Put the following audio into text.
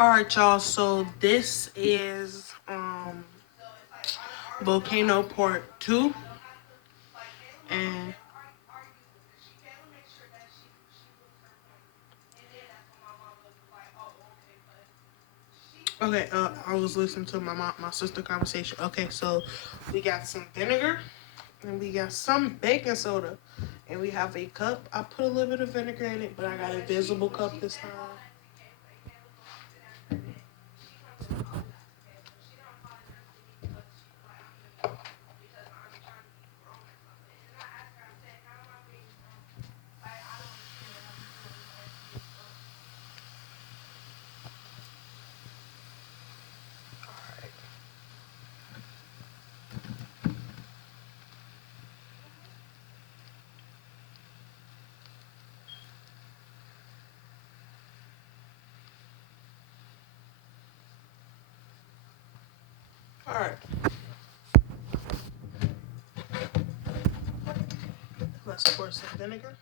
Alright, y'all, so this is Volcano Part 2. And okay, I was listening to my sister conversation. Okay, so we got some vinegar and we got some baking soda. And we have a cup. I put a little bit of vinegar in it, but I got a visible cup this time. Alright, let's pour some vinegar.